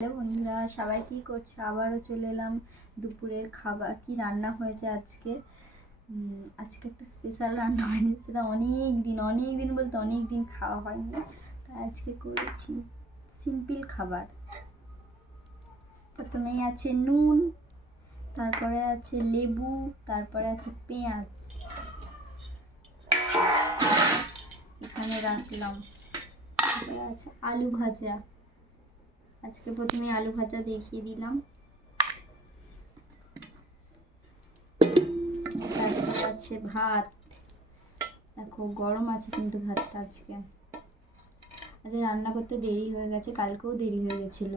Hello বন্ধুরা, সবাই কী করছ? আবারও চলে এলাম দুপুরের খাবার। কি রান্না হয়েছে আজকে? আজকে একটা স্পেশাল রান্না হয়েছে, সেটা অনেক দিন অনেক দিন বলতে অনেক দিন খাওয়া হয়নি। তাই আজকে করেছি সিম্পল খাবার। প্রথমেই আছে নুন, তারপরে আছে লেবু, তারপরে আছে পেঁয়াজ। এখানে রাখলাম তারপরে আছে আলু ভাজা। আজকে প্রথমে আলু ভাজা দেখিয়ে দিলাম। আছে ভাত। দেখো, গরম আছে কিন্তু ভাতটা আজকে। আজকে রান্না করতে দেরি হয়ে গেছে, কালকেও দেরি হয়ে গেছিল।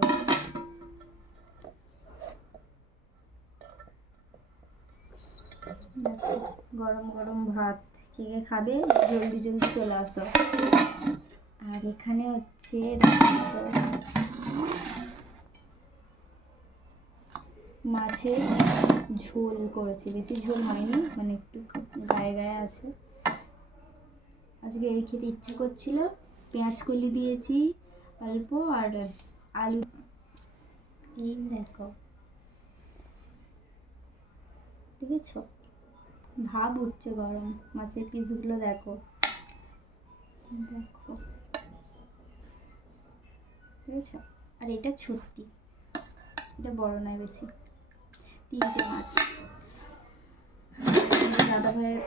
গরম গরম ভাত। কে কে খাবে? জলদি জলদি চলে আসো। আর এখানে হচ্ছে মাছের ঝোল করেছি। বেশি ঝোল হয়নি মানে একটু গায়ে গায়ে আছে। আজকে এই খেতে ইচ্ছে করছিল। পেঁয়াজ কলি দিয়েছি অল্প আর আলু। এই দেখো। দেখেছ? ভাব উঠছে গরম। মাছের পিসগুলো দেখো। দেখো। বুঝেছ? আর এটা ছুটি। এটা বড় নয় বেশি। তিনটে মাছ দাদা ভাইয়ের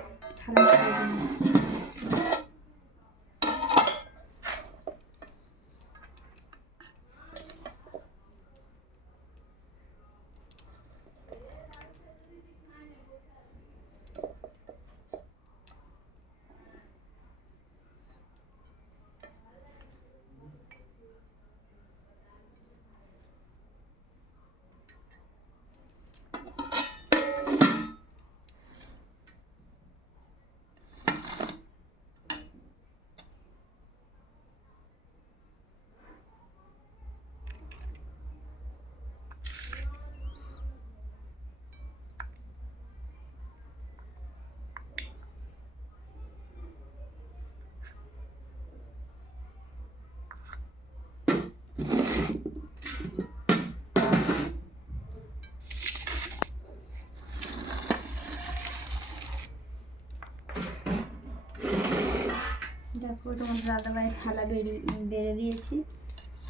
থালা করে দিন দেখো তোমার দাদা থালা বেরিয়ে, বেড়ে দিয়েছি।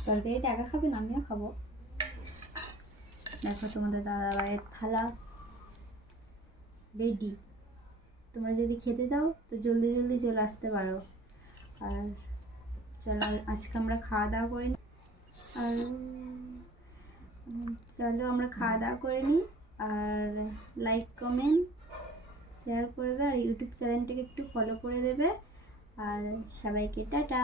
তরকারি একা খাবে না, আমিও খাব। দেখো তোমাদের দাদা ভাইয়ের থালা রেডি তোমরা যদি খেতে দাও, তো জলদি জলদি চলে আসতে পারো। আর চলো, আজকে আমরা খাওয়া দাওয়া করে নিই আর চলো আমরা খাওয়া দাওয়া করে নিই আর লাইক কমেন্ট শেয়ার করবে। আর ইউটিউব চ্যানেলটাকে একটু ফলো করে দেবে। আর সবাইকে টাটা।